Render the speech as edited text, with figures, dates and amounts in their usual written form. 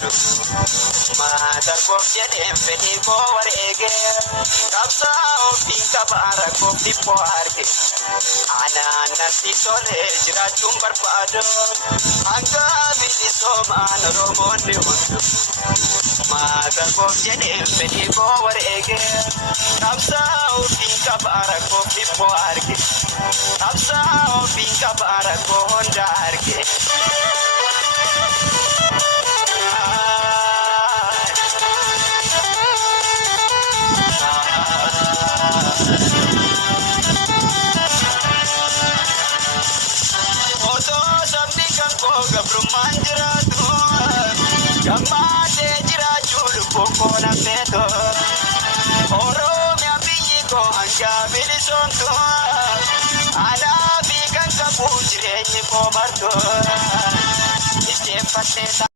hundu Mata kofjene fedi ko warege Kapsa opinka bara kofi poarge Ana nasi sole jira chumbar pado Anga bini soman romone hundu Mata kofjene fedi ko warege Kapsa opinka bara kofi poarge Kapsa opinka bara ko hondarge Pokona peto oro mi abinyi ko anja bilisonto ala bikan ka bujire ni ko barto iste patte